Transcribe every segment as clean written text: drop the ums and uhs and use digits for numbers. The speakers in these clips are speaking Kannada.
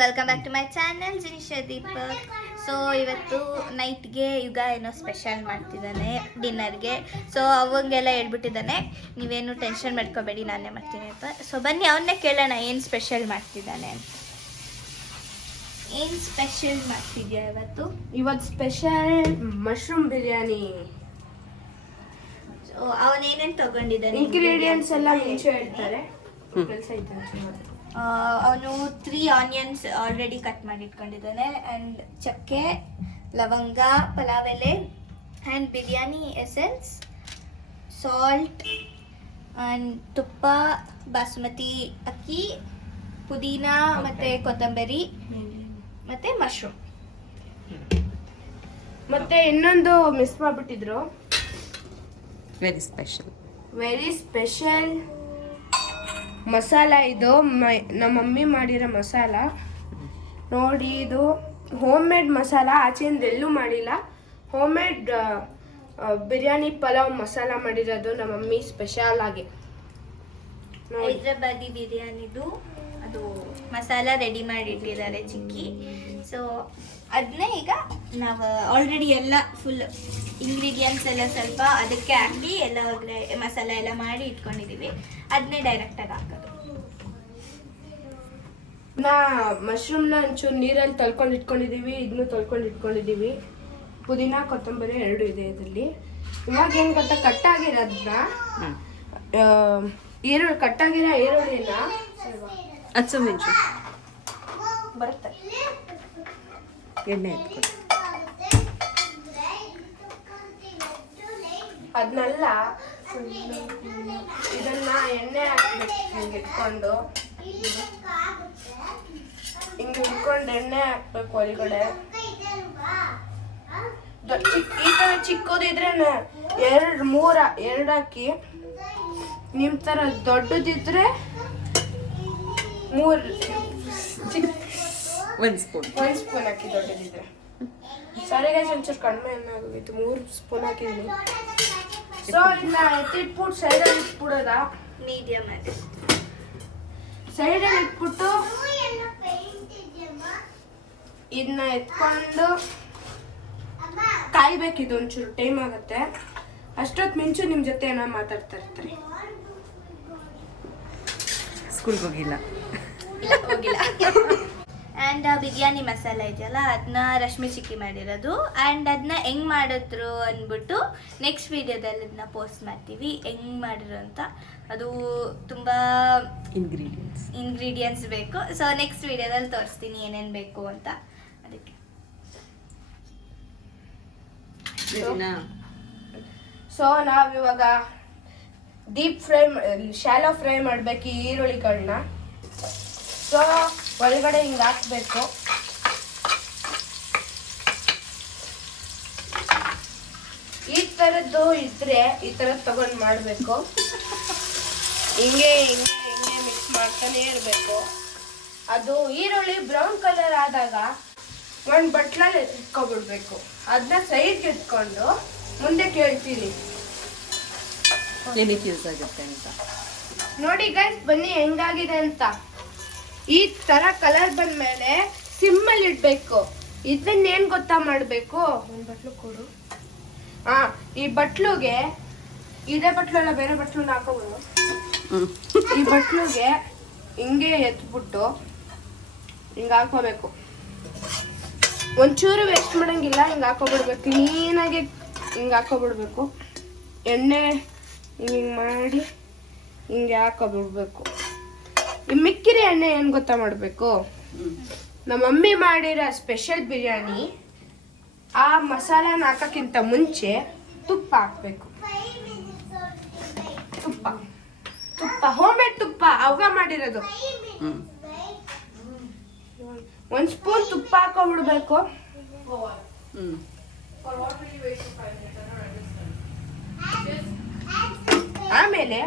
Welcome back to my channel Jinisha Deepak. So ಇವತ್ತು ನೈಟ್ಗೆ ಯುಗ ಏನೋ ಸ್ಪೆಷಲ್ ಮಾಡ್ತಿದ್ದಾನೆ ಡಿನ್ನರ್ಗೆ. ಸೊ ಅವಂಗೆಲ್ಲ ಹೇಳ್ಬಿಟ್ಟಿದ್ದಾನೆ, ನೀವೇನು ಟೆನ್ಷನ್ ಮಾಡ್ಕೋಬೇಡಿ, ನಾನೇ ಮಾಡ್ತೀನಿ ಅಂತ. ಸೊ ಬನ್ನಿ ಅವನ್ನೇ ಕೇಳೋಣ ಏನು ಸ್ಪೆಷಲ್ ಮಾಡ್ತಿದ್ದಾನೆ ಅಂತ. ಏನು ಸ್ಪೆಷಲ್ ಮಾಡ್ತಿದ್ಯಾ ಇವತ್ತು? ಇವತ್ತು ಸ್ಪೆಷಲ್ ಮಶ್ರೂಮ್ ಬಿರಿಯಾನಿ. ಸೊ ಅವನೇನೇನು ತಗೊಂಡಿದ್ದಾನೆ? ಇಂಗ್ರೀಡಿಯೆಂಟ್ಸ್ ಎಲ್ಲ ಮುಂಚೆ ಹೇಳ್ತಾರೆ. ಕೆಲಸ ಅವನು 3 ಆನಿಯನ್ಸ್ ಆಲ್ರೆಡಿ ಕಟ್ ಮಾಡಿ ಇಟ್ಕೊಂಡಿದ್ದಾನೆ. ಆ್ಯಂಡ್ ಚಕ್ಕೆ, ಲವಂಗ, ಪಲಾವ್ ಎಲೆ and biryani essence, salt and ತುಪ್ಪ, ಬಾಸುಮತಿ ಅಕ್ಕಿ, ಪುದೀನ ಮತ್ತು ಕೊತ್ತಂಬರಿ ಮತ್ತು ಮಶ್ರೂಮ್. ಮತ್ತೆ ಇನ್ನೊಂದು ಮಿಸ್ ಮಾಡಿಬಿಟ್ಟಿದ್ರು, ವೆರಿ ಸ್ಪೆಷಲ್ ಮಸಾಲ. ಇದು ನಮ್ಮ ಮಮ್ಮಿ ಮಾಡಿರೋ ಮಸಾಲ ನೋಡಿ. ಇದು ಹೋಮ್ ಮೇಡ್ ಮಸಾಲ, ಆಚೆಯಿಂದ ಎಲ್ಲೂ ಮಾಡಿಲ್ಲ. ಹೋಮ್ ಮೇಡ್ ಬಿರಿಯಾನಿ ಪಲಾವ್ ಮಸಾಲ ಮಾಡಿರೋದು ನಮ್ಮ ಮಮ್ಮಿ ಸ್ಪೆಷಲ್ ಆಗಿ. ಹೈದ್ರಾಬಾದಿ ಬಿರಿಯಾನಿದು ಅದು ಮಸಾಲ ರೆಡಿ ಮಾಡಿ ಇಟ್ಟಿದ್ದಾರೆ ಚಿಕ್ಕಿ. ಸೊ ಅದನ್ನೇ ಈಗ ನಾವು ಆಲ್ರೆಡಿ ಎಲ್ಲ ಫುಲ್ ಇಂಗ್ರೀಡಿಯೆಂಟ್ಸ್ ಎಲ್ಲ ಸ್ವಲ್ಪ ಅದಕ್ಕೆ ಹಾಕಿ ಎಲ್ಲ ಮಸಾಲ ಎಲ್ಲ ಮಾಡಿ ಇಟ್ಕೊಂಡಿದ್ದೀವಿ. ಅದನ್ನೇ ಡೈರೆಕ್ಟಾಗಿ ಹಾಕೋದು. ಮಶ್ರೂಮ್ನ ಒಂಚೂರು ನೀರಲ್ಲಿ ತೊಳ್ಕೊಂಡು ಇಟ್ಕೊಂಡಿದ್ದೀವಿ, ಇದನ್ನು ತೊಳ್ಕೊಂಡು ಇಟ್ಕೊಂಡಿದ್ದೀವಿ. ಪುದೀನ ಕೊತ್ತಂಬರಿ 2 ಇದೆ ಇದರಲ್ಲಿ. ಇವಾಗ ಏನು ಗೊತ್ತಾ, ಕಟ್ಟಾಗಿರೋದನ್ನ ಕಟ್ಟಾಗಿರೋ ಈರುಳ್ಳಿನ ಹಸಿಮೆಣಸು ಬರುತ್ತೆ, ಎಣ್ಣೆ ಎತ್ಕೊಂಡು ಅದನ್ನೆಲ್ಲ ಇದನ್ನ ಎಣ್ಣೆ ಹಾಕ್ಬೇಕು. ಹಿಂಗೆ ಇಟ್ಕೊಂಡು ಎಣ್ಣೆ ಹಾಕ್ಬೇಕು ಒಳಗಡೆ. ಈ ತರ ಚಿಕ್ಕದಿದ್ರೆ 2 ಹಾಕಿ, ನಿಮ್ ತರ ದೊಡ್ಡದಿದ್ರೆ 1 ಸ್ಪೂನ್ ಹಾಕಿ, ದೊಡ್ಡದಿದ್ರೆ. ಸರಿಗೆ ಒಂಚೂರು ಕಡಿಮೆ ಏನಾಗೋಗಿತ್ತು, 3 ಸ್ಪೂನ್ ಹಾಕಿದ್ದೀನಿ. ಸೊ ಇದನ್ನ ಎತ್ತಿಟ್ಬಿಟ್ಟು ಸೈಡಲ್ಲಿ ಇಟ್ಬಿಡೋದ, ಮೀಡಿಯಮ್ ಆಗಿ ಸೈಡಲ್ಲಿ ಇಟ್ಬಿಟ್ಟು ಇದನ್ನ ಎತ್ಕೊಂಡು ಕಾಯ್ಬೇಕಿದು. ಒಂಚೂರು ಟೈಮ್ ಆಗುತ್ತೆ. ಅಷ್ಟೊತ್ತು ಮಿಂಚು ನಿಮ್ಮ ಜೊತೆ ಏನೋ ಮಾತಾಡ್ತಾ ಇರ್ತಾರೆ. ಸ್ಕೂಲ್ಗೆ ಹೋಗಿಲ್ಲ. ಆ್ಯಂಡ್ ಬಿರಿಯಾನಿ ಮಸಾಲ ಇದೆಯಲ್ಲ, ಅದನ್ನ ರಶ್ಮಿ ಚಿಕ್ಕಿ ಮಾಡಿರೋದು. ಆ್ಯಂಡ್ ಅದನ್ನ ಹೆಂಗೆ ಮಾಡಿದ್ರು ಅಂದ್ಬಿಟ್ಟು ನೆಕ್ಸ್ಟ್ ವೀಡಿಯೋದಲ್ಲಿ ಅದನ್ನ ಪೋಸ್ಟ್ ಮಾಡ್ತೀವಿ, ಹೆಂಗೆ ಮಾಡಿದ್ರು ಅಂತ. ಅದು ತುಂಬ ಇಂಗ್ರೀಡಿಯೆಂಟ್ಸ್ ಬೇಕು. ಸೊ ನೆಕ್ಸ್ಟ್ ವೀಡಿಯೋದಲ್ಲಿ ತೋರಿಸ್ತೀನಿ ಏನೇನು ಬೇಕು ಅಂತ. ಅದಕ್ಕೆ ಸೊ ನಾವಿವಾಗ ಶಾಲೋ ಫ್ರೈ ಮಾಡಬೇಕು ಈ ಈರುಳ್ಳಿಗಳನ್ನ. ಸೊ ಒಳಗಡೆ ಹಿಂಗೆ ಹಾಕ್ಬೇಕು. ಈ ಥರದ್ದು ಇದ್ರೆ ಈ ಥರದ್ದು ತಗೊಂಡು ಮಾಡಬೇಕು. ಹಿಂಗೆ ಮಿಕ್ಸ್ ಮಾಡ್ತಾನೆ ಇರಬೇಕು. ಅದು ಈರುಳ್ಳಿ ಬ್ರೌನ್ ಕಲರ್ ಆದಾಗ ಒಂದು ಬಟ್ಲಲ್ಲಿ ಎತ್ಕೊಬಿಡ್ಬೇಕು. ಅದನ್ನ ಸೈಡ್ಗೆ ಎತ್ಕೊಂಡು ಮುಂದೆ ಕೇಳ್ತೀನಿ ಏನಕ್ಕೆ ಯೂಸ್ ಆಗುತ್ತೆ ಅಂತ ನೋಡಿ ಗೈಸ್. ಬನ್ನಿ ಹೆಂಗಾಗಿದೆ ಅಂತ. ಈ ತರ ಕಲರ್ ಬಂದ್ಮೇಲೆ ಸಿಮ್ಮಲ್ಲಿ ಇಡ್ಬೇಕು. ಇದನ್ನೇನ್ ಗೊತ್ತಾ ಮಾಡ್ಬೇಕು, ಒಂದು ಬಟ್ಲು ಕೊಡು. ಈ ಬಟ್ಲುಗೆ, ಇದೇ ಬಟ್ಲು ಅಲ್ಲ ಬೇರೆ ಬಟ್ಲು ಹಾಕೋಬೋದು. ಈ ಬಟ್ಲುಗೆ ಹಿಂಗೆ ಎತ್ಬಿಟ್ಟು ಹಿಂಗೆ ಹಾಕೋಬೇಕು. ಒಂಚೂರು ವೇಸ್ಟ್ ಮಾಡಂಗಿಲ್ಲ, ಹಿಂಗೆ ಹಾಕೋಬಿಡ್ಬೇಕು. ಕ್ಲೀನಾಗಿ ಹಿಂಗೆ ಹಾಕೋಬಿಡ್ಬೇಕು. ಎಣ್ಣೆ ಹಿಂಗೆ ಮಾಡಿ ಹಿಂಗೆ ಹಾಕೋಬಿಡ್ಬೇಕು. ಈ ಮಿಕ್ಕಿರಿ ಎಣ್ಣೆ ಏನು ಗೊತ್ತಾ ಮಾಡಬೇಕು, ನಮ್ಮ ಮಮ್ಮಿ ಮಾಡಿರೋ ಸ್ಪೆಷಲ್ ಬಿರಿಯಾನಿ ಆ ಮಸಾಲಾನ ಹಾಕೋಕ್ಕಿಂತ ಮುಂಚೆ ತುಪ್ಪ ಹಾಕ್ಬೇಕು. ತುಪ್ಪ ಹೋಮ್ ಮೇಡ್ ತುಪ್ಪ ಅವಾಗ ಮಾಡಿರೋದು. 1 ಸ್ಪೂನ್ ತುಪ್ಪ ಹಾಕೊಂಡ್ಬಿಡ್ಬೇಕು. ಆಮೇಲೆ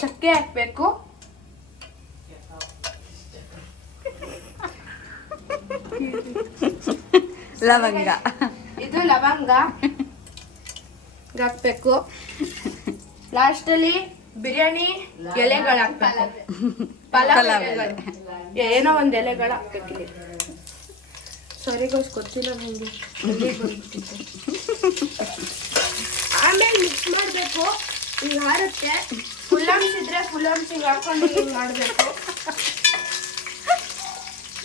ಚಕ್ಕೆ ಹಾಕ್ಬೇಕು. ಲವಂಗ, ಇದು ಲವಂಗ ಹಾಕ್ಬೇಕು. ಲಾಸ್ಟಲ್ಲಿ ಬಿರಿಯಾನಿ ಎಲೆಗಳು ಹಾಕ್ಬೇಕು. ಪಲಾವ್ ಎಲೆಗಳು. ಏನೋ ಒಂದ್ ಎಲೆಗಳು ಹಾಕ್ಬೇಕಿದೆ. ಸರಿಗೋಸ್ ಗೊತ್ತಿಲ್ಲ ನಂಗೆ. ಆಮೇಲೆ ಮಿಕ್ಸ್ ಮಾಡ್ಬೇಕು. ಹಿಂಗ್ ಹಾರುತ್ತೆ. ಫುಲ್ ಹಮ್ಸ್ ಇದ್ರೆ ಫುಲ್ ಹಮ್ಸ್ ಹಿಂಗ್ ಹಾಕೊಂಡು ಹಿಂಗ್ ಮಾಡ್ಬೇಕು.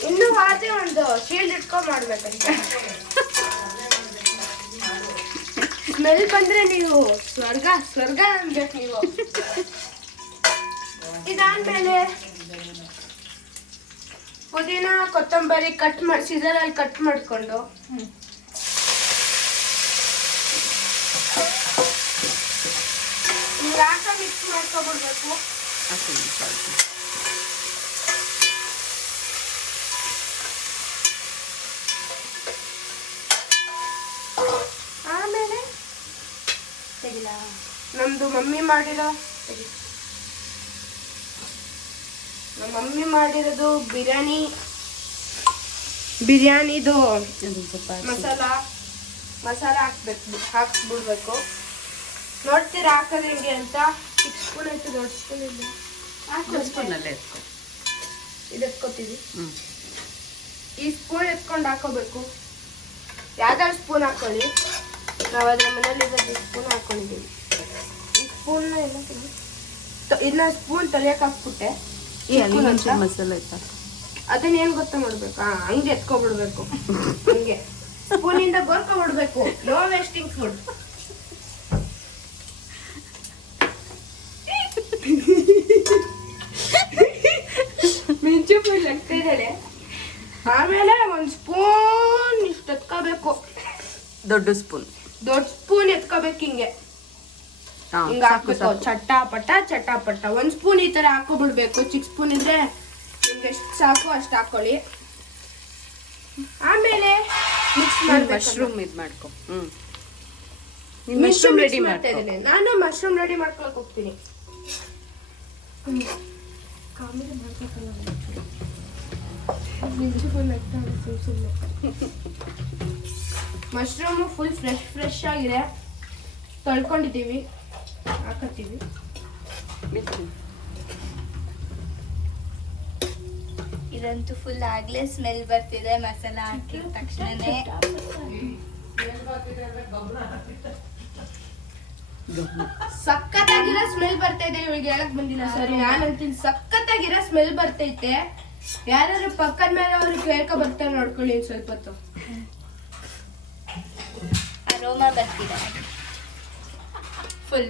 ಇನ್ನು ಹಾಗೆ ಒಂದು ಶೀಲ್ಡ್ ಇಟ್ಕೊಂಡ್ ಮಾಡ್ಬೇಕಂತ. ಸ್ಮೆಲ್ ಬಂದ್ರೆ ನೀವು ಸ್ವರ್ಗ ಅನ್ಬೇಕು ನೀವು. ಇದಾದ್ಮೇಲೆ ಪುದೀನ ಕೊತ್ತಂಬರಿ ಸೀಸರಲ್ಲಿ ಕಟ್ ಮಾಡ್ಕೊಂಡು ಮಿಕ್ಸ್ ಮಾಡ್ಕೊಬಿಡ್ಬೇಕು. ಆಮೇಲೆ ನಮ್ದು ಮಮ್ಮಿ ಮಾಡಿರೋದು ಬಿರಿಯಾನಿದು ಮಸಾಲ ಹಾಕ್ಬಿಡ್ಬೇಕು. ನೋಡ್ತೀರಾ ಹಾಕೋದು ಹೆಂಗೆ ಅಂತ. 6 ಸ್ಪೂನ್ ಆಯ್ತು. ದೊಡ್ಡ ಸ್ಪೂನ್ ಇಲ್ಲ ಇದು ಎತ್ಕೋತೀವಿ. ಈ ಸ್ಪೂನ್ ಎತ್ಕೊಂಡು ಹಾಕೋಬೇಕು. ಯಾವ್ದಾದ್ರು ಸ್ಪೂನ್ ಹಾಕೊಳ್ಳಿ. ನಾವು ಅದ್ರ ಮನೇಲಿ ಸ್ಪೂನ್ ಹಾಕೊಂಡಿದ್ದೀವಿ. ಈ ಸ್ಪೂನ್ ಇನ್ನ ಸ್ಪೂನ್ ತೊಳೆಯಕ್ಕೆ ಹಾಕ್ಬಿಟ್ಟೆ. ಮಸಾಲೆ ಅದನ್ನ ಏನ್ ಗೊತ್ತಾ ಮಾಡ್ಬೇಕು. ಹಂಗೆ ಎತ್ಕೊಬಿಡ್ಬೇಕು. ಹಂಗೆ ಸ್ಪೂನಿಂದ ಗೋರ್ಕೊಬಿಡ್ಬೇಕು. No wasting food. Minchu full ಆಗ್ತಿದ್ದಾಳೆ. ಆಮೇಲೆ ಒಂದ್ ಸ್ಪೂನ್ ಇಷ್ಟು ಎತ್ಕೋಬೇಕು. ದೊಡ್ಡ ಸ್ಪೂನ್ ಎತ್ಕೋಬೇಕು. ಹಿಂಗೆ ಹಾಕ್ಬೇಕು. ಚಟಾಪಟ 1 ಸ್ಪೂನ್ ಈ ತರ ಹಾಕೋಬಿಡ್ಬೇಕು. 6 ಸ್ಪೂನ್ ಇದ್ರೆ ನಿಮ್ಗೆ ಎಷ್ಟು ಸಾಕು ಅಷ್ಟು ಹಾಕೊಳ್ಳಿ. ಆಮೇಲೆ ಮಿಕ್ಸ್ ಮಾಡಿ ಮಶ್ರೂಮ್ ಇದು ಮಾಡ್ಕೊ. ಮಶ್ರೂಮ್ ರೆಡಿ ಮಾಡ್ತಾ ಇದ್ದೀನಿ. ನಾನು ಮಶ್ರೂಮ್ ರೆಡಿ ಮಾಡ್ಕೊಳಕ್ ಹೋಗ್ತೀನಿ. ಮಶ್ರೂಮ್ ಫುಲ್ ಫ್ರೆಶ್ ಆಗಿದೆ. ತೊಳ್ಕೊಂಡಿದ್ದೀವಿ. ಹಾಕತ್ತೀವಿ. ಇದಂತೂ ಫುಲ್ ಆಗ್ಲೇ ಸ್ಮೆಲ್ ಬರ್ತಿದೆ ಮಸಾಲ ಹಾಕಿದ ತಕ್ಷಣನೇ. ಸಖತ್ತಾಗಿರೋ ಸ್ಮೆಲ್ ಬರ್ತಾ ಇದೆ. ಇವಾಗ ಹೇಳಕ್ ಬಂದಿಲ್ಲ ಸರಿ. ನಾನಂತೀನಿ ಸಖತ್ತಾಗಿರೋ ಸ್ಮೆಲ್ ಬರ್ತೈತೆ. ಯಾರು ಪಕ್ಕದ ಮೇಲೆ ಅವ್ರು ಕೇಳ್ಕೊ ಬರ್ತಾರೆ ನೋಡ್ಕೊಳ್ಳಿ. ಸ್ವಲ್ಪ ಹೊತ್ತು ಅರೋಮಾ ಬರ್ತಿದೆ ಫುಲ್.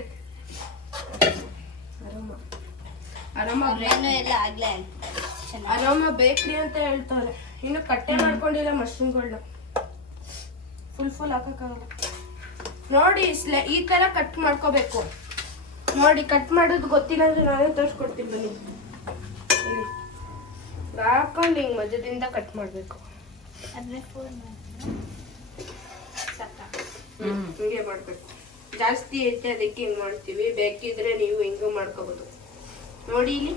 ಎಲ್ಲ ಆಗ್ಲೇ ಅರೋಮ ಬೇಕ್ರಿ ಅಂತ ಹೇಳ್ತಾರೆ. ಇನ್ನು ಕಟ್ಟೆ ಮಾಡ್ಕೊಂಡಿಲ್ಲ ಮಶ್ರೂಮ್ಗಳನ್ನ. ಫುಲ್ ಹಾಕಕ್ಕಾಗಲ್ಲ. ನೋಡಿ ಈ ತರ ಕಟ್ ಮಾಡ್ಕೋಬೇಕು. ನೋಡಿ ಕಟ್ ಮಾಡೋದು ಗೊತ್ತಿಲ್ಲ ಅಂದ್ರೆ ನಾನೇ ತೋರಿಸ್ಕೊಡ್ತೀನಿ ಬನ್ನಿ. ಹಾಕೊಂಡು ಹಿಂಗ್ ಮಧ್ಯದಿಂದ ಕಟ್ ಮಾಡ್ಬೇಕು. ಹಿಂಗೆ ಮಾಡ್ಬೇಕು. ಜಾಸ್ತಿ ಐತೆ ಅದಕ್ಕೆ ಹಿಂಗ್ ಮಾಡ್ತೀವಿ. ಬೇಕಿದ್ರೆ ನೀವು ಹಿಂಗೂ ಮಾಡ್ಕೋಬಹುದು. ನೋಡಿ ಇಲ್ಲಿ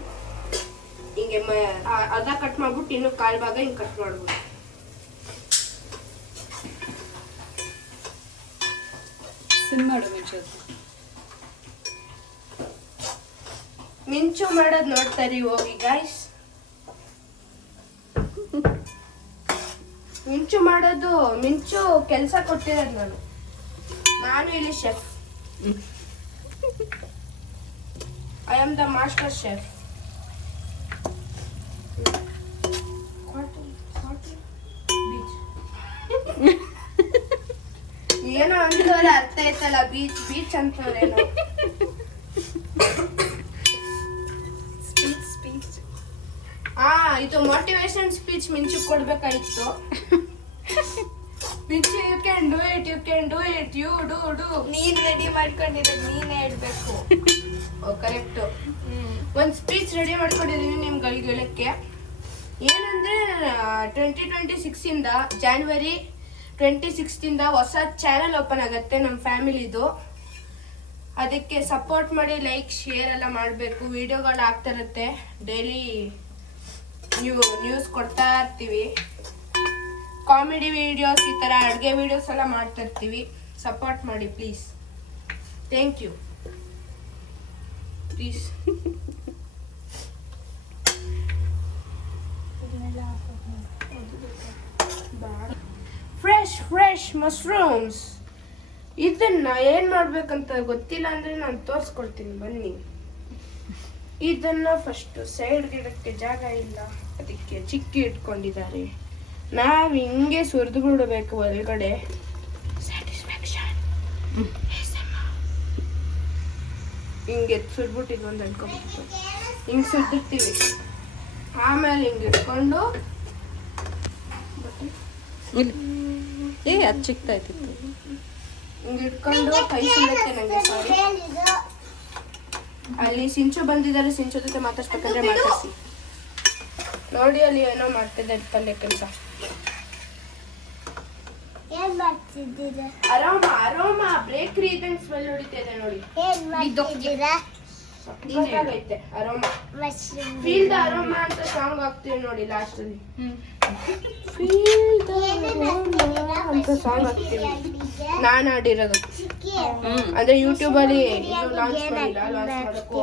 ಹಿಂಗೆ ಅದ ಕಟ್ ಮಾಡ್ಬಿಟ್ಟು ಇನ್ನು ಕಾಲ್ ಭಾಗ ಹಿಂಗ್ ಕಟ್ ಮಾಡ್ಬೋದು. ಮಿಂಚು ಮಾಡೋದು ನೋಡ್ತಾರಿ ಹೋಗಿ ಗಾಯ್ಸ್. ಮಿಂಚು ಕೆಲಸ ಕೊಟ್ಟಿರೋದು ನಾನು ಇಲ್ಲಿ chef. I am the master chef. ಏನೋ ಅಂತವ್ರೆ ಅರ್ಥ ಆಯ್ತಲ್ಲ. ಬೀಚ್ ಅಂತವ್ರೇನೋ. ಇದು ಮೋಟಿವೇಶನ್ ಸ್ಪೀಚ್ ಮಿಂಚು ಕೊಡ್ಬೇಕಾಯ್ತು. Minchu you can do it you do. ನೀನ್ ರೆಡಿ ಮಾಡ್ಕೊಂಡಿರೋದು ನೀನೇ ಹೇಳ್ಬೇಕು. ಕರೆಕ್ಟ್. ಒಂದು ಸ್ಪೀಚ್ ರೆಡಿ ಮಾಡ್ಕೊಂಡಿದ್ದೀನಿ ನಿಮ್ಗಳಿಗೆ ಹೇಳಕ್ಕೆ. ಏನಂದ್ರೆ 2026 ಇಂದ January 26 ಇಂದ ಹೊಸ ಚಾನೆಲ್ ಓಪನ್ ಆಗುತ್ತೆ ನಮ್ಮ ಫ್ಯಾಮಿಲಿದು. ಅದಕ್ಕೆ ಸಪೋರ್ಟ್ ಮಾಡಿ, ಲೈಕ್ ಶೇರ್ ಎಲ್ಲ ಮಾಡಬೇಕು. ವಿಡಿಯೋಗಳು ಆಗ್ತಾ ಇರುತ್ತೆ. ಡೈಲಿ ನ್ಯೂಸ್ ಕೊಡ್ತಾ ಇರ್ತೀವಿ. ಕಾಮಿಡಿ ವಿಡಿಯೋಸ್, ಈ ಥರ ಅಡುಗೆ ವಿಡಿಯೋಸ್ ಎಲ್ಲ ಮಾಡ್ತಾ ಇರ್ತೀವಿ. ಸಪೋರ್ಟ್ ಮಾಡಿ please. Thank you please. Fresh mushrooms. ಇದನ್ನ ಏನ್ ಮಾಡ್ಬೇಕಂತ ಗೊತ್ತಿಲ್ಲ ಅಂದ್ರೆ ನಾನು ತೋರಿಸ್ಕೊಡ್ತೀನಿ ಬನ್ನಿ. ಇದನ್ನ ಫಸ್ಟ್ ಸೈಡ್ ಗಿಡಕ್ಕೆ ಜಾಗ ಇಲ್ಲ, ಅದಕ್ಕೆ ಚಿಕ್ಕಿ ಇಟ್ಕೊಂಡಿದ್ದಾರೆ. ನಾವ್ ಹಿಂಗೆ ಸುರಿದು ಬಿಡಬೇಕು ಒಳಗಡೆ. ಸ್ಯಾಟಿಸ್ಫ್ಯಾಕ್ಷನ್. ಹಿಂಗೆ ಸುರ್ಬಿಟ್ಟಿದ್ವಿ ಒಂದು ಅನ್ಕೊಂಡ್ಬಿಟ್ಟು ಹಿಂಗೆ ಸುರ್ದಿರ್ತೀವಿ. ಆಮೇಲೆ ಹಿಂಗೆ ಇಟ್ಕೊಂಡು ಅದು ಚಿಕ್ತಾ ಇತ್ತು. ಹಿಂಗೆ ಇಟ್ಕೊಂಡು ಕೈ ಸುಡುತ್ತೆ ನಂಗೆ. ಸಾರಿ, ಅಲ್ಲಿ ಸಿಂಚು ಬಂದಿದ್ದಾರೆ. ಸಿಂಚು ಜೊತೆ ಮಾತಾಡ್ಸ್ಬೇಕಂದ್ರೆ ಮಾತಾಡ್ಸಿ. ನೋಡಿ ಅಲ್ಲಿ ಏನೋ ಮಾಡ್ತಿದ್ದೆ ಪಲ್ಯ ಕೆಲಸ. ಅರೋಮಾ ಬೇಕ್ರಿ ಇದ್ದಂಗೆ ಸ್ಮೆಲ್ ಹೊಡಿತಿದೆ ನೋಡಿ. ಸಕ್ಕತ್ತಾಗೈತೆ ಅರೋಮಾ. ಫೀಲ್ ದ ಅರೋಮಾ ಅಂತ ಸಾಂಗ್ ಹಾಕ್ತೀವಿ ನೋಡಿ ಲಾಸ್ಟ್ ಅಲ್ಲಿ. ಫೀಲ್ ದ ಅರೋಮಾ ಅಂತ ಸಾಂಗ್ ಹಾಕ್ತೀವಿ. ನಾನು ಆಡಿರೋದು ಅಂದ್ರೆ ಯೂಟ್ಯೂಬ್ ಅಲ್ಲಿ ಲಾಂಚ್ ಮಾಡಿಲ್ಲ. ಲಾಂಚ್ ಮಾಡಕ್ಕೂ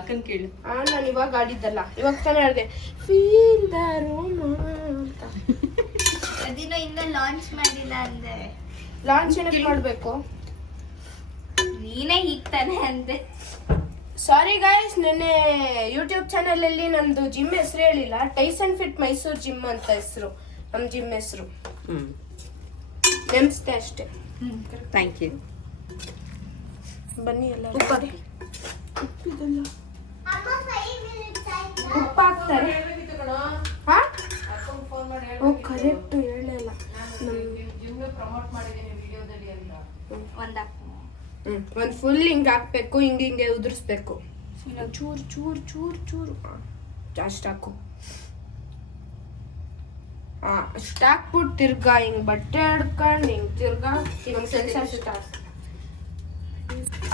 ಅಕ್ಕನ್ ಕೇಳು. ನಾನು ಇವಾಗ ಆಡಿದ್ದಲ್ಲ, ಇವಾಗ ತಾನೇ ಆಡಿದೆ. ಫೀಲ್ ದ ಅರೋಮಾ ಅಂತ. ಅದಿನ ಇನ್ನ ಲಾಂಚ್ ಮಾಡಿಲ್ಲ ಅಂದೆ. ಲಾಂಚ್ ಏನಕ್ಕೆ ಮಾಡಬೇಕು? ನೀನೇ ಹೀಗ್ ತಾನೆ ಅಂದೆ. ಸಾರಿ ಗಾಯ್ಸ್, ನೆನ್ನೆ ಯೂಟ್ಯೂಬ್ ಚಾನೆಲ್ ಅಲ್ಲಿ ನಮ್ದು ಜಿಮ್ ಹೆಸರು ಹೇಳಿಲ್ಲ. ಟೈಸನ್ ಫಿಟ್ ಮೈಸೂರು ಜಿಮ್ ಅಂತ ಹೆಸರು ನಮ್ ಜಿಮ್ ಹೆಸರು. ನೆನ್ಸ್ತೆ ಅಷ್ಟೇ. Thank you. ಬನ್ನಿ ಎಲ್ಲ ಉಪ್ಪಾಕಿ. ಉಪ್ಪಿದಲ್ಲ, ಉಪ್ಪು ಹಾಕ್ತಾರೆ. ಕರೆಕ್ಟ್ ಹೇಳಲ್ಲ. ಒಂದ್ ಫುಲ್ ಹಿಂಗ್ ಹಾಕ್ಬೇಕು, ಹಿಂಗೆ ಉದುರಿಸ್ಬೇಕು. ಚೂರು ಚೂರು ಚೂರು ಚೂರು ಜಾಸ್ತಿ ಹಾಕು. ಅಷ್ಟು ಹಾಕ್ಬಿಟ್ಟು ತಿರ್ಗಾ ಹಿಂಗ್ ಬಟ್ಟೆ ಹಿಡ್ಕೊಂಡು ಹಿಂಗ್ ತಿರ್ಗಾ ಇವಾಗ ಸೆನ್ಸರ್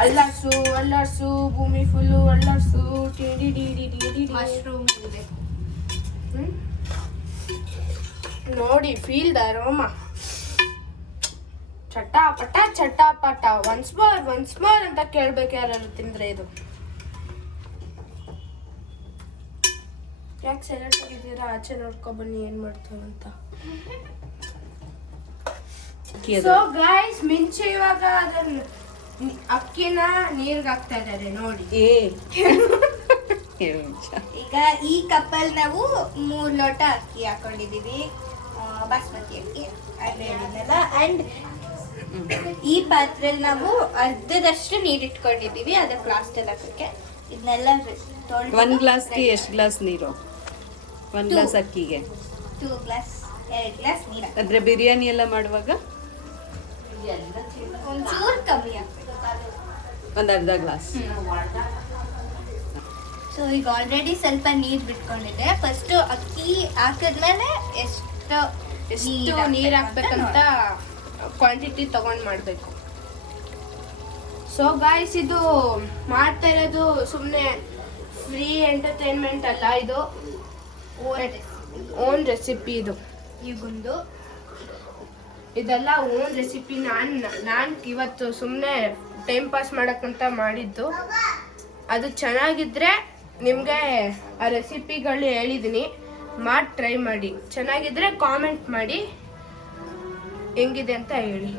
ಅಲ್ಲಾಡ್ಸು ಭೂಮಿ ಫುಲ್ಲು ಅಲ್ಲಾಡ್ಸು. ಮಶ್ರೂಮ್ ನೋಡಿ ಫೀಲ್ ದ ಅರೋಮಾ. ಚಟಾಪಟ ಒನ್ಸ್ ಮೋರ್ ಅಂತ ಕೇಳ್ಬೇಕು ಯಾರು ತಿಂದ್ರೆ. ಇದು ಯಾಕೆ ಸೈಲೆಂಟ್ ಆಗಿದ್ದೀರಾ? ಆಚೆ ನೋಡ್ಕೊ ಬನ್ನಿ ಏನ್ ಮಾಡ್ತಾವಂತ. ಸೊ ಗೈಸ್, ಮಿಂಚು ಇವಾಗ ಅದನ್ನ ಅಕ್ಕಿನ ನೀರ್ಗೆ ಹಾಕ್ತಾ ಇದ್ದಾರೆ ನೋಡಿ. ಈಗ ಈ ಕಪ್ಪಲ್ಲಿ ನಾವು 3 ಲೋಟ ಅಕ್ಕಿ ಹಾಕೊಂಡಿದೀವಿ, ಬಾಸ್ಮತಿ ಅಕ್ಕಿ ಅಂಡ್ ಈ ಪಾತ್ರೆಯಲ್ಲಿ ನಾವು ಅರ್ಧದಷ್ಟು ನೀರು ಇಟ್ಕೊಂಡಿದೀವಿ ಅದಕ್ಕೆ ಲಾಸ್ಟ್ ಅಲ್ಲಿ ಹಾಕಕ್ಕೆ. ಇದನ್ನೆಲ್ಲ ಒಂದ್ ಗ್ಲಾಸ್ಗೆ ಎಷ್ಟು ಗ್ಲಾಸ್ ನೀರು? ಒಂದ್ ಗ್ಲಾಸ್ ಅಕ್ಕಿಗೆ 2 ಗ್ಲಾಸ್ 2 ಗ್ಲಾಸ್ ನೀರು. ಅಂದ್ರೆ ಬಿರಿಯಾನಿ ಎಲ್ಲ ಮಾಡುವಾಗ ಒಂಚೂರು ಕಮ್ಮಿ ಹಾಕ್ಬೇಕು, ಒಂದ್ ಅರ್ಧ ಗ್ಲಾಸ್. ಸೊ ಈಗ ಆಲ್ರೆಡಿ ಸ್ವಲ್ಪ ನೀರು ಬಿಟ್ಕೊಂಡಿದೆ. ಫಸ್ಟ್ ಅಕ್ಕಿ ಹಾಕಿದ್ಮೇಲೆ ಎಷ್ಟು ನೀರು ಹಾಕ್ಬೇಕಂತ ಕ್ವಾಂಟಿಟಿ ತಗೊಂಡ್ ಮಾಡ್ಬೇಕು. ಸೊ ಗಾಯ್ಸ್, ಇದು ಮಾಡ್ತಾ ಇರೋದು ಸುಮ್ಮನೆ ಫ್ರೀ ಎಂಟರ್ಟೈನ್ಮೆಂಟ್ ಅಲ್ಲ, ಇದು ಓನ್ ರೆಸಿಪಿ. ಇದು ಇವಂದು ಇದೆಲ್ಲ ಓನ್ ರೆಸಿಪಿ. ನಾನು ಇವತ್ತು ಸುಮ್ಮನೆ ಟೈಮ್ ಪಾಸ್ ಮಾಡಕ್ಕಂತ ಮಾಡಿದ್ದು. ಅದು ಚೆನ್ನಾಗಿದ್ರೆ ನಿಮಗೆ ಆ ರೆಸಿಪಿಗಳು ಹೇಳಿದ್ದೀನಿ, ಮಾಡಿ ಟ್ರೈ ಮಾಡಿ. ಚೆನ್ನಾಗಿದ್ರೆ ಕಾಮೆಂಟ್ ಮಾಡಿ ಹೆಂಗಿದೆ ಅಂತ ಹೇಳಿ.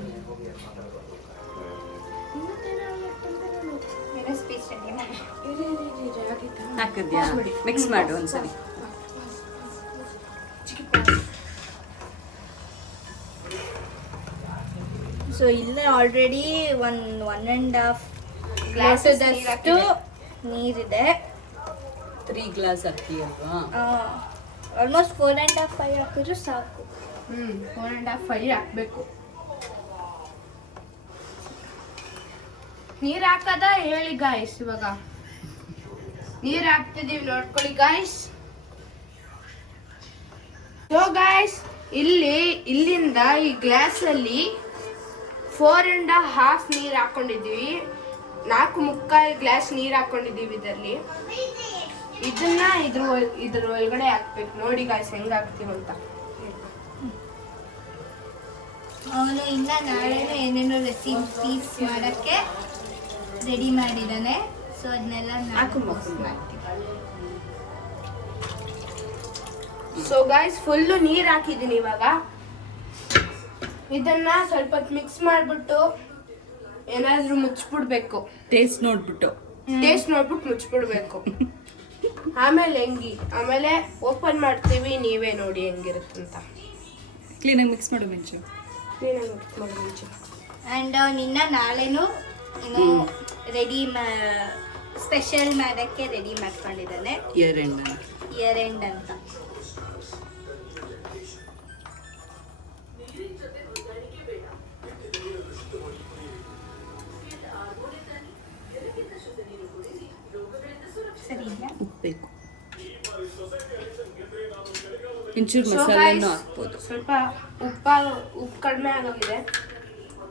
ಹಾಕಿದ್ಯಾ? ಮಿಕ್ಸ್ ಮಾಡು ಒಂದ್ಸರಿ. ಸೊ ಇಲ್ಲೇ ಆಲ್ರೆಡಿ 1.5 ಗ್ಲಾಸ್ ನೀರಿದೆ. 3 ಗ್ಲಾಸ್ ಅಕ್ಕಿ ಅಲ್ವಾ? ಆಲ್ಮೋಸ್ಟ್ 4.5 ಹಾಕಿದ್ರು ಸಾಕು. 4.5 ಹಾಕ್ಬೇಕು. ನೀರ್ ಹಾಕದ ಹೇಳಿ ಗಾಯ್ಸ್. ಇವಾಗ ನೀರ್ ಹಾಕ್ತಿದೀವಿ ನೋಡ್ಕೊಳ್ಳಿ ಗಾಯ್ಸ್. ಸೊ ಗಾಯ್ಸ್, ಇಲ್ಲಿಂದ ಈ ಗ್ಲಾಸ್ ಅಲ್ಲಿ 4.5 ನೀರ್ ಹಾಕೊಂಡಿದೀವಿ. 4.75 ಗ್ಲಾಸ್ ನೀರ್ ಹಾಕೊಂಡಿದೀವಿ ಇದರಲ್ಲಿ. ಇದನ್ನ ಇದ್ರ ಒಳಗಡೆ ಹಾಕ್ಬೇಕು. ನೋಡಿ ಗಾಯ್ಸ್ ಹೆಂಗ್ ಹಾಕ್ತೀವಂತ. ಅವನು ಇನ್ನ ನಾಳೆ ಏನೇನೋ ರೆಸಿಪೀಸ್ ಮಾಡಕ್ಕೆ ರೆಡಿ ಮಾಡಿದ್ದಾನೆ. ಸೊ ಅದನ್ನೆಲ್ಲ ಹಾಕು ಮಾಡ್ತೀವಿ. ಸೊ ಗಾಯ್ಸ್ ಫುಲ್ಲು ನೀರು ಹಾಕಿದ್ದೀನಿ ಇವಾಗ. ಇದನ್ನ ಸ್ವಲ್ಪ ಮಿಕ್ಸ್ ಮಾಡಿಬಿಟ್ಟು ಏನಾದರೂ ಮುಚ್ಚಿಬಿಡ್ಬೇಕು. ಟೇಸ್ಟ್ ನೋಡ್ಬಿಟ್ಟು ಟೇಸ್ಟ್ ನೋಡ್ಬಿಟ್ಟು ಮುಚ್ಚಿಬಿಡ್ಬೇಕು. ಆಮೇಲೆ ಓಪನ್ ಮಾಡ್ತೀವಿ, ನೀವೇ ನೋಡಿ ಹೆಂಗಿರುತ್ತಂತ. ಕ್ಲೀನಾಗಿ ಮಿಕ್ಸ್ ಮಾಡು ಮಿಂಚು. ಕ್ಲೀನಾಗಿ ಮಿಕ್ಸ್ ಮಾಡಿ ಮುಂಚೆ. ಆ್ಯಂಡ್ ನಿನ್ನ ನಾಳೆನೂ ಏನು ರೆಡಿ ಸ್ಪೆಷಲ್ ಮಾಡೋಕ್ಕೆ ರೆಡಿ ಮಾಡ್ಕೊಂಡಿದ್ದಾನೆ, ಇಯರ್ ಎಂಡ್ ಅಂತ. ಸರಿ ಇದೆಯಾ? ಉಪ್ಪಬೇಕು, ಇಂಚೂರು So ಮಸಾಲೆನೂ guys, ಹಾಕ್ಬೋದು. ಸ್ವಲ್ಪ ಉಪ್ಪು ಕಡಿಮೆ ಆಗೋಗಿದೆ.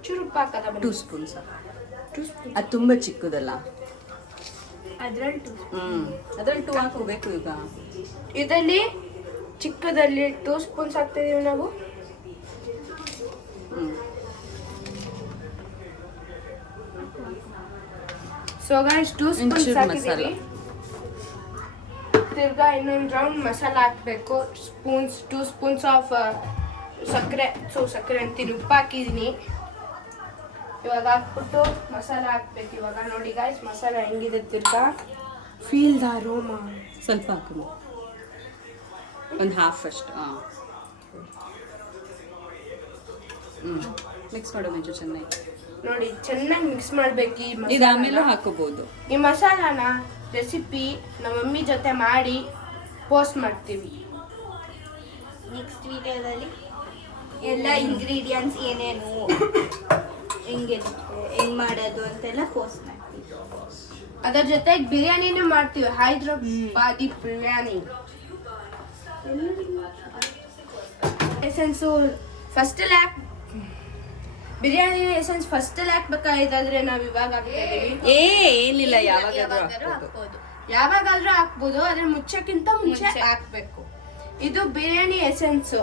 ಚೂರು ಉಪ್ಪು ಹಾಕದ 2 ಸ್ಪೂನ್ಸ್. ಅದು ತುಂಬ ಚಿಕ್ಕದಲ್ಲ, ಅದ್ರಲ್ಲಿ ಅದ್ರಲ್ಲಿ 2 ಹಾಕೋಬೇಕು. ಈಗ ಇದರಲ್ಲಿ ಚಿಕ್ಕದಲ್ಲಿ 2 ಸ್ಪೂನ್ಸ್ ಹಾಕ್ತಿದೀವಿ ನಾವು. ಸೊ ಗೈಸ್ 2 ಸ್ಪೂನ್ಸ್ ಒಂಚೂರು ಹಾಕಿದೀವಿ. ತಿರ್ಗಾ ಇನ್ನೊಂದು ರೌಂಡ್ ಮಸಾಲ ಹಾಕಬೇಕು. 2 ಸ್ಪೂನ್ಸ್ ಆಫ್ ಸಕ್ಕರೆ, ಸಕ್ಕರೆ ಅಂತೀನಿ, ಉಪ್ಪು ಹಾಕಿದ್ದೀನಿ. ಇವಾಗ ಹಾಕ್ಬಿಟ್ಟು ಮಸಾಲ ಹಾಕ್ಬೇಕು. ಇವಾಗ ನೋಡಿ ಗಾಯ್ಸ್ ಮಸಾಲ ಹೆಂಗಿದೆ, ತಿರ್ಗಾ ಫೀಲ್ ದ ಅರೋಮಾ. ಸ್ವಲ್ಪ ಹಾಕು, ಒಂದು ಹಾಫ್ ಅಷ್ಟು. ಮಿಕ್ಸ್ ಮಾಡು ಮಿಂಚು ಚೆನ್ನಾಗಿ. ನೋಡಿ ಚೆನ್ನಾಗಿ ಮಿಕ್ಸ್ ಮಾಡ್ಬೇಕು. ಇದು ಆಮೇಲೆ ಹಾಕೋಬಹುದು. ಈ ಮಸಾಲಾನ ರೆಸಿಪಿ ನಮ್ಮ ಮಮ್ಮಿ ಜೊತೆ ಮಾಡಿ ಪೋಸ್ಟ್ ಮಾಡ್ತೀವಿ. ನೆಕ್ಸ್ಟ್ ವಿಡಿಯೋದಲ್ಲಿ ಎಲ್ಲ ಇಂಗ್ರೀಡಿಯೆಂಟ್ಸ್ ಏನೇನು ಹೆಂಗೆ ಮಾಡೋದು ಅಂತೆಲ್ಲ ಪೋಸ್ಟ್ ಮಾಡ್ತೀವಿ. ಅದರ ಜೊತೆಗೆ ಬಿರಿಯಾನಿನೂ ಮಾಡ್ತೀವಿ, ಹೈದ್ರಾಬಾದಿ ಬಿರಿಯಾನಿ. ಎಸೆನ್ಸು ಫಸ್ಟಲ್ಲಿ ಬಿರಿಯಾನಿ ಎಸೆನ್ಸ್ ಫಸ್ಟಲ್ಲಿ ಹಾಕ್ಬೇಕಾಯ್ತಾದ್ರೆ ನಾವು ಇವಾಗ ಹಾಕ್ತಿದ್ದೀವಿ. ಏನಿಲ್ಲ, ಯಾವಾಗಾದ್ರೂ ಹಾಕ್ಬೋದು. ಯಾವಾಗಾದ್ರೂ ಹಾಕ್ಬೋದು, ಆದ್ರೆ ಮುಚ್ಚಕ್ಕಿಂತ ಮುಂಚೆ ಹಾಕ್ಬೇಕು. ಇದು ಬಿರಿಯಾನಿ ಎಸೆನ್ಸು.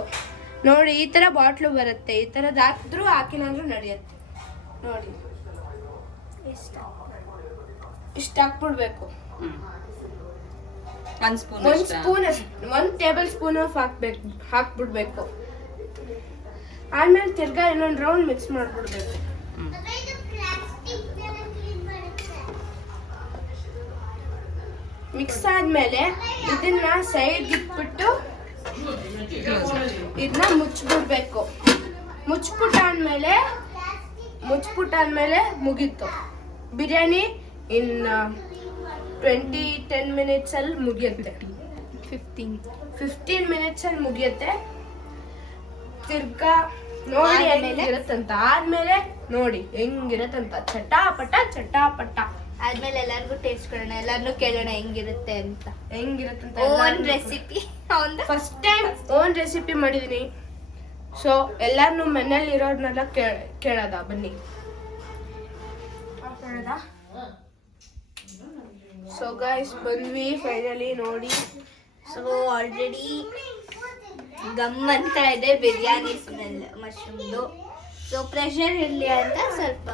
ನೋಡಿ ಈ ತರ ಬಾಟ್ಲು ಬರುತ್ತೆ, ಈ ತರದ್ ಹಾಕಿದ್ರು ಹಾಕಿನಾದ್ರೂ ನಡೆಯುತ್ತೆ. ನೋಡಿ ಇಷ್ಟ ಹಾಕ್ಬಿಡ್ಬೇಕು. 1 ಸ್ಪೂನ್, 1 ಟೇಬಲ್ ಸ್ಪೂನ್ ಆಫ್ ಹಾಕ್ಬಿಡ್ಬೇಕು. ಆಮೇಲೆ ತಿರ್ಗಾ ಇನ್ನೊಂದು ರೌಂಡ್ ಮಿಕ್ಸ್ ಮಾಡ್ಬಿಡ್ಬೇಕು. ಮಿಕ್ಸ್ ಆದ್ಮೇಲೆ ಇದನ್ನ ಸೈಡ್ ಇಟ್ಬಿಟ್ಟು ಇದನ್ನ ಮುಚ್ಚಿಬಿಡ್ಬೇಕು. ಮುಚ್ಚಿಬಿಟ್ಟಾದ್ಮೇಲೆ ಮುಗೀತು ಬಿರಿಯಾನಿ. ಇನ್ 10 ಮಿನಿಟ್ಸ್ ಅಲ್ಲಿ ಮುಗಿಯುತ್ತೆ. 15 ಮಿನಿಟ್ಸ್ ಅಲ್ಲಿ ಮುಗಿಯುತ್ತೆ. ತಿರ್ಗಾ ನೋಡಿ ಹೆಂಗಿರತ್ತಂತ. ಆದ್ಮೇಲೆ ನೋಡಿ ಹೆಂಗಿರತ್ತಂತ. ಚಟಾಪಟ. ಆದ್ಮೇಲೆ ಎಲ್ಲಾರ್ಗು ಟೇಸ್ಟ್ ಕೊಡೋಣ, ಎಲ್ಲಾರ್ನು ಕೇಳೋಣ ಹೆಂಗಿರುತ್ತೆ ಅಂತ. Own recipe, first time own recipe ಮಾಡಿದೀನಿ. ಸೊ ಎಲ್ಲಾರ್ನು ಮನೇಲಿ ಇರೋರ್ನೆಲ್ಲ ಕೇಳೋದ, ಬನ್ನಿ. ಸೊ ಗೈಸ್ ಬಂದ್ವಿ ಫೈನಲಿ. ನೋಡಿ ಸೊ ಆಲ್ರೆಡಿ ಗಮ್ ಅಂತ ಇದೆ ಬಿರಿಯಾನಿ ಸ್ಮೆಲ್ ಮಶ್ರೂಮ್ದು. ಸೊ ಪ್ರೆಷರ್ ಇರಲಿ ಅಂತ ಸ್ವಲ್ಪ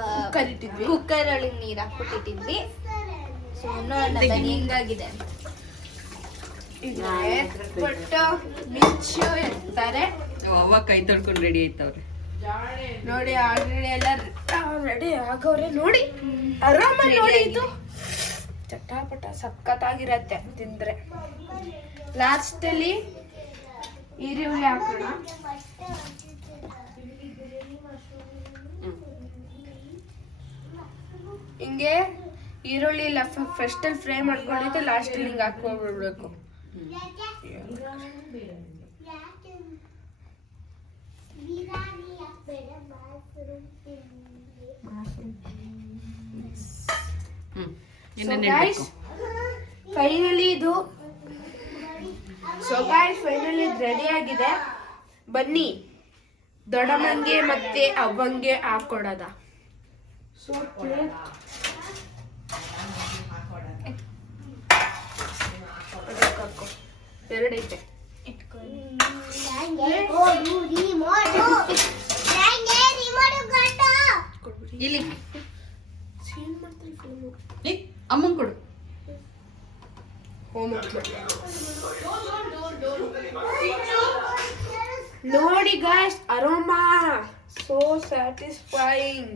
ಕುಕ್ಕರ್ ಒಳಗೆ ನೀರು ಹಾಕ್ಬಿಟ್ಟಿದ್ವಿ. ಸೊ ನೋಡೋಣ ಬನ್ನಿ ಹೆಂಗಾಗಿದೆ ಅಂತ. ಬಟ್ ಮಿಂಚು ಇರ್ತಾರೆ. ಅವ್ವ ಕೈ ತೊಳ್ಕೊಂಡು ರೆಡಿ ಆಯ್ತವ್ರೆ. ನೋಡಿ ಆಲ್ರೆಡಿ ಎಲ್ಲ ರೆಡಿ ಆಗವ್ರೆ. ನೋಡಿ ಆರಾಮ. ನೋಡಿ ಇದು ಚಟಾಪಟ ಸಖತ್ತಾಗಿರತ್ತೆ ತಿಂದ್ರೆ. ಲಾಸ್ಟ್ ಅಲ್ಲಿ ಈರುಳ್ಳಿ ಹಾಕೋಣ. ಹಿಂಗೆ ಈರುಳ್ಳಿ ಎಲ್ಲ ಫಸ್ಟ್ ಅಲ್ಲಿ ಫ್ರೈ ಮಾಡ್ಕೊಂಡಿದ್ದು ಲಾಸ್ಟ್ ಅಲ್ಲಿ ಹಿಂಗೆ ಹಾಕೊಂಡ್ಬಿಡ್ಬೇಕು. ಫೈನಲಿ ಇದು ಫೈನಲಿ ರೆಡಿ ಆಗಿದೆ. ಬನ್ನಿ ದೊಡ್ಡಮ್ಮಂಗೆ ಮತ್ತೆ ಅವ್ವಂಗೆ ಹಾಕೊಡೋದ. ಸೊ ಎರಡೈತೆ ಇಲ್ಲಿ ಅಮ್ಮಂಗ್ ಕೊಡು. ನೋಡಿ ಗಾಯ್ಸ್, ಅರೋಮಾ ಸೋ ಸ್ಯಾಟಿಸ್ಫೈಯಿಂಗ್.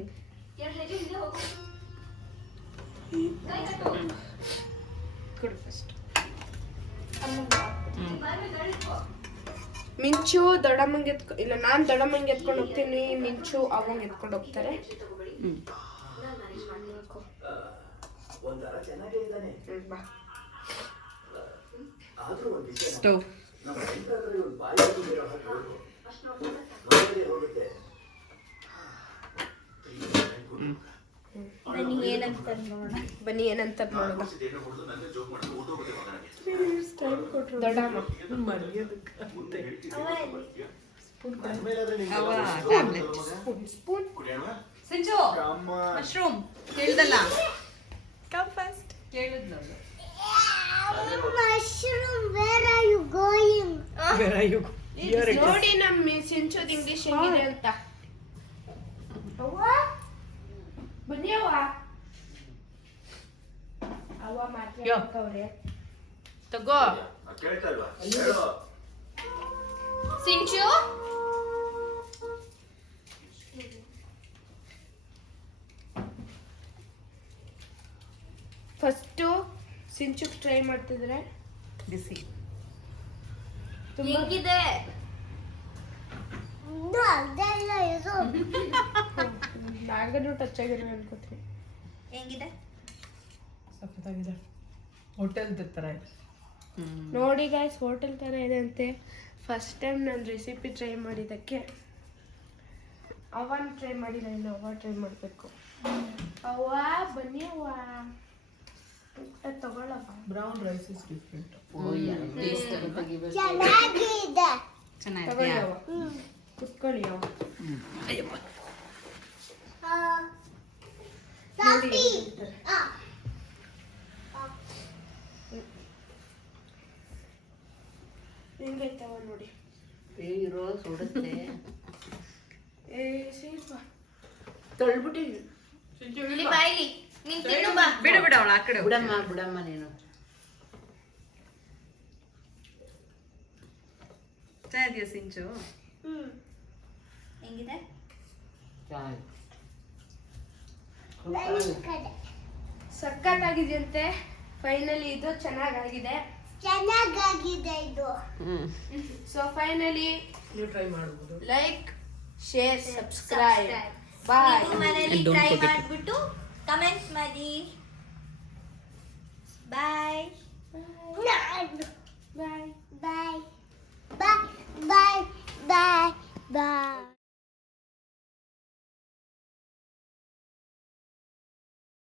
ಕೊಡು ಫಸ್ಟ್. ಮಿಂಚು ದೊಡ್ಡಮ್ಮಂಗೆ ಇಲ್ಲ, ನಾನು ದೊಡ್ಡಮ್ಮಂಗೆ ಎತ್ಕೊಂಡು ಹೋಗ್ತೀನಿ, ಮಿಂಚು ಅವಂಗೆ ಎತ್ಕೊಂಡು ಹೋಗ್ತಾರೆ. ಬಾ. ಸ್ಟವ್ ಬನ್ನಿ ಏನಂತ ನೋಡೋಣ. ದೊಡ್ಡಮ್ಮ ಸ್ಪೂನ್. ಸಿಂಚು ಮಶ್ರೂಮ್ ಕೇಳ್ದಲ್ಲ, ಕೇಳಿದ್ಲು. ನೋಡಿ ನಮ್ಮ ಸಿಂಚೋದ್ ಇಂಗ್ಲಿಷ್ ಹೆಂಗಿದೆ ಅಂತ. ಬನ್ನಿ ಅವ್ವ ಮಾತಾಡ್ಕವ್ರೆ. ತಗೋ ಸಿಂಚು. ಫಸ್ಟು ಸಿಂಚು ಟ್ರೈ ಮಾಡ್ತಿದ್ರೆ ಬಿಸಿ ಹೆಂಗಿದೆ? ಬ್ಯಾಗನ್ನು ಟಚ್ ಆಗಿರೋ ಅನ್ಕೋತೀನಿ. ಹೆಂಗಿದೆ? ಸಖತ್ತಾಗಿದೆ, ಹೋಟೆಲ್ ಥರ ಇದೆ. ನೋಡಿ ಗಾಯ್ಸ್, ಹೋಟೆಲ್ ಥರ ಇದೆ ಅಂತೆ. ಫಸ್ಟ್ ಟೈಮ್ ನಾನು ರೆಸಿಪಿ ಟ್ರೈ ಮಾಡಿದ್ದಕ್ಕೆ ಅವನ್ ಟ್ರೈ ಮಾಡಿಲ್ಲ, ಇನ್ನು ಅವ್ವ ಟ್ರೈ ಮಾಡಬೇಕು. ಅವ್ವ ಬನ್ನಿ ಅವ್ವ, ಊಟ ತಗೊಳವ. Brown rice is different. ತಗೊಳ್ಳಿ ಅವ್ವ, ಕುತ್ಕೊಳ್ಳಿ ಅವ್ವ. ನೋಡಿ ಹೇಗಿರ್ತಾರೆ. ಹೆಂಗೈತವ ನೋಡಿ. ಇರೋ ಸುಡುತ್ತೆ. ಸೇಫ ತೊಳ್ಬಿಟ್ಟಿವಿ. ಇಲ್ಲಿ ಬಾಯಿಲಿ ನೀನ್ ತಿನ್ನು ಬಾ. ಬಿಡು ಬಿಡು ಅವಳು ಆ ಕಡೆ ಬಿಡಮ್ಮ ನೀನು. ಚೆನ್ನಾಗಿದೆಯಾ ಸಿಂಚು? ಹೆಂಗಿದೆ? ಸಖತ್ತಾಗಿದೆಯಂತೆ. ಫೈನಲಿ ಇದು ಚೆನ್ನಾಗಾಗಿದೆ. ಇದು ಸೊ ಫೈನಲಿ ನೀವು ಟ್ರೈ ಮಾಡ್ಬೋದು. Like, share, subscribe. ಬಾಯ್. ನೀವು ಮನೇಲಿ ಟ್ರೈ ಮಾಡ್ಬಿಟ್ಟು ಕಮೆಂಟ್ ಮಾಡಿ. ಬಾಯ್ ಬಾಯ್. ಬಾಯ್ ಬಾಯ್ ಬಾಯ್ ಬಾಯ್ ಬಾಯ್.